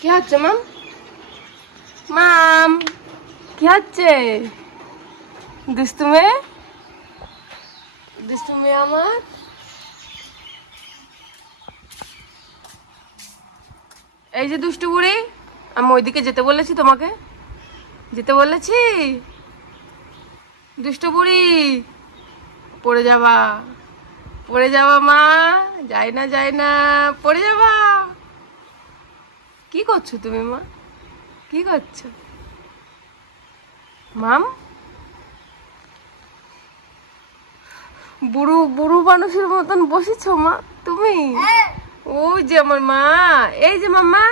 কি হচ্ছে মাম? মাম কি হচ্ছে? দুষ্টু মেয়ে, দুষ্টু মেয়ে আমার। এই যে দুষ্টু বুড়ি, আমি ওইদিকে যেতে বলেছি তোমাকে, যেতে বলেছি। দুষ্টু বুড়ি, পড়ে যাবা, পড়ে যাবা মা, যাই না যাই না, পড়ে যাবা। কি করছো তুমি মা? কি করছো মাম? বুড়ো বুড়ো মানুষের মতন বসেছো মা তুমি? ওই যে আমার মা, এই যে মাম্মা,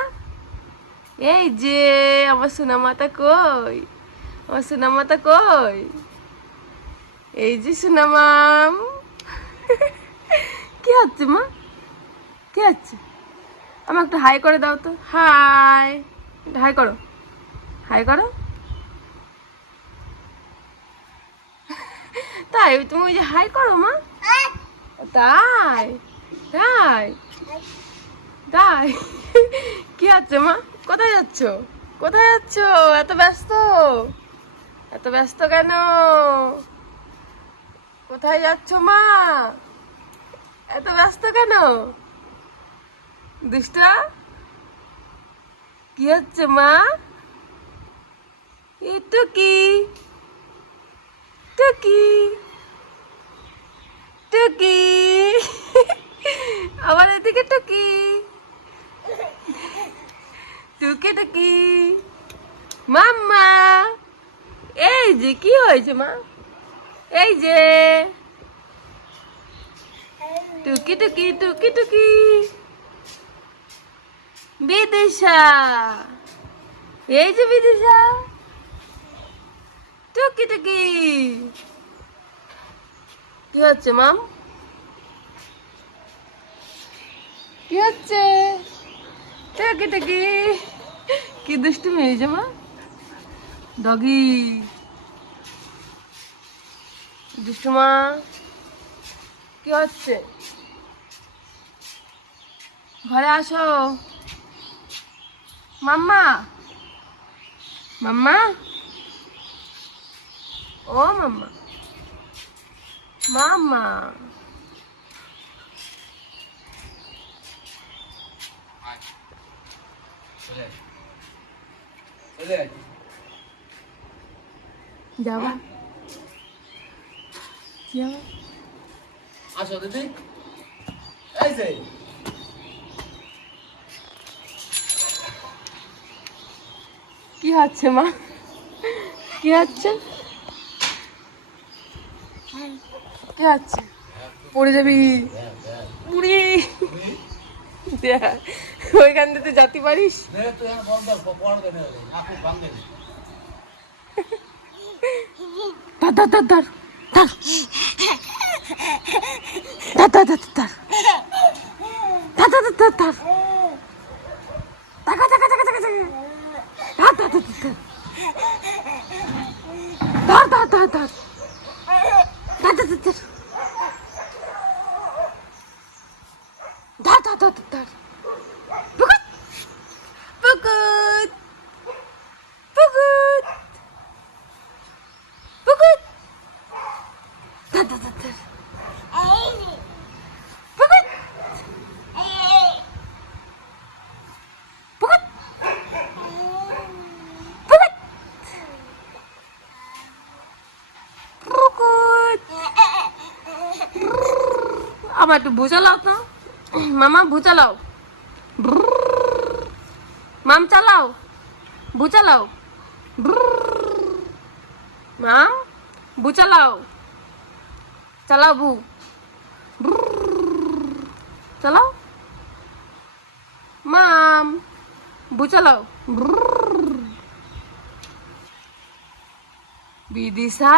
এই যে আমার সোনা মাতা কই, আমার সোনা মাতা কই, এই যে সোনা মাম। কি হচ্ছে মা? কি হচ্ছে? আমার একটা হাই করে দাও তো, হাই, হাই করো, হাই করো। তাই তুমি ওই যে হাই করো মা? তাই তাই তাই। কি হচ্ছে মা? কোথায় যাচ্ছ? কোথায় যাচ্ছ? এত ব্যস্ত, এত ব্যস্ত কেন? কোথায় যাচ্ছ মা? এত ব্যস্ত কেন? দুষ্টা, কি হচ্ছে মা? একটু কি, টুকি, টুকি, আবার এদিকে টুকি, টুকি টুকি, মাম্মা। এই যে কি হয়েছে মা? এই যে টুকি টুকি, টুকি টুকি, বিদিশা, এই যে বিদিশা, টুকি টুকি। কি হচ্ছে মাম? কি হচ্ছে? টুকি টুকি, কি দুষ্টু মেয়ে মা। ডগি, দুষ্টু মা, কি হচ্ছে? ঘরে আসো মাম্মা, মাম্মা, ও মাম্মা, মাম্মা। যাবা, যাবা। আসো দিদি, এই যে কি হচ্ছে মা? কি হচ্ছে? কি হচ্ছে? পড়ে যাবি বুড়ি। দেখ, ওইখান থেকে যেতে পারিস? ধর ধর ধর ধর ধর, ধর ধর ধর ধর, ধর ধর ধর ধর, টাকা টাকা টাকা টাকা টাকা, ধর ধর ধর ধর, ধর ধর ধর ধর, ধর ধর ধর ধর, ধর ধর ধর ধর, পুকুত পুকুত পুকুত পুকুত, ধর ধর ধর ধর, পুকুত পুকুত পুকুত পুকুত। আমার একটু ভুচালাও তো মামা, ভুচালাও, মাম চালাও, ভুচালাও, মাম ভুচালাও, চালাও ভু, চালাও মাম, ভুচালাও। বিদিশা,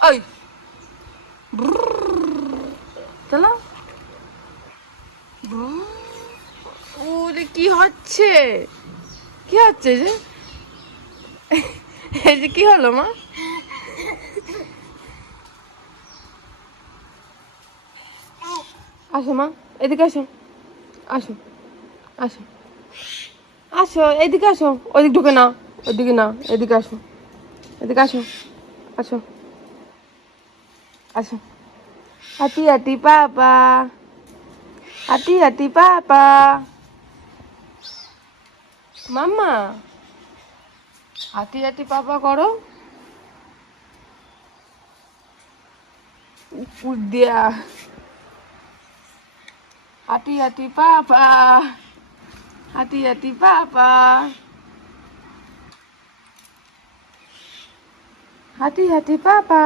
ওই চালাও। ওরে কি হচ্ছে? কি হচ্ছে যে? এই যে কি হলো মা? আসো মা, এদিকে আসো, আসো আসো, আসো এদিকে আসো, ওইদিক ঢুকে না, ওইদিকে না, এদিকে আসো, এদিকে আসো, আসো আসো। হাতি হাতি পাপা, হাতি হাতি পাপা। মাম্মা হাতি হাতি পাপা করো। দিয়া হাতি হাতি পাপা, হাতি হাতি পাপা, হাতি হাতি পাপা।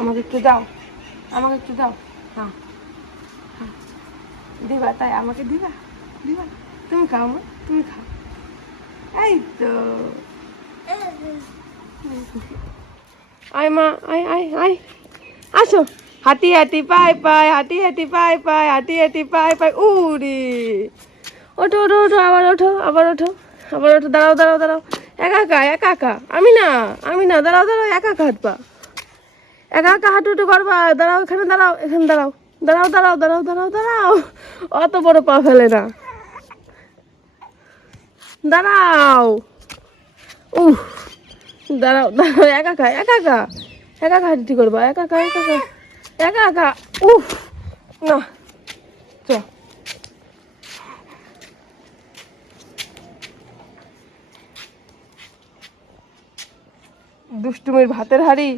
আমাকে একটু দাও, আমাকে একটু দাও। হ্যাঁ হ্যাঁ, দিবা তাই, আমাকে দিবা, দিবা। তুমি খাও মা, তুমি খাও। এই তো আয় মা, আয় আয় আয়, আসো। হাতি হাতি পাই পাই, হাতি হাতি পাই পাই, হাতি হাতি পাই পাই। উড়ি ওঠো ওঠো ওঠো, আবার ওঠো, আবার ওঠো, আবার ওঠো। দাঁড়াও দাঁড়াও দাঁড়াও, একা একা একা একা। আমি না, আমি না, দাঁড়াও দাঁড়াও, একা একা হাত পা, একা একা হাঁটু উঠু করবা। দাঁড়াও, এখানে দাঁড়াও, এখানে দাঁড়াও, দাঁড়াও দাঁড়াও দাঁড়াও দাঁড়াও দাঁড়াও। অত বড় পা ফেলে না, দাঁড়াও। উহ, দাঁড়াও দাঁড়াও, একা একা একা একা একা একা হাঁটি করবা, একা একা একা একা একা একা। উহ, না চ। দুষ্টুমির ভাতের হাড়ি।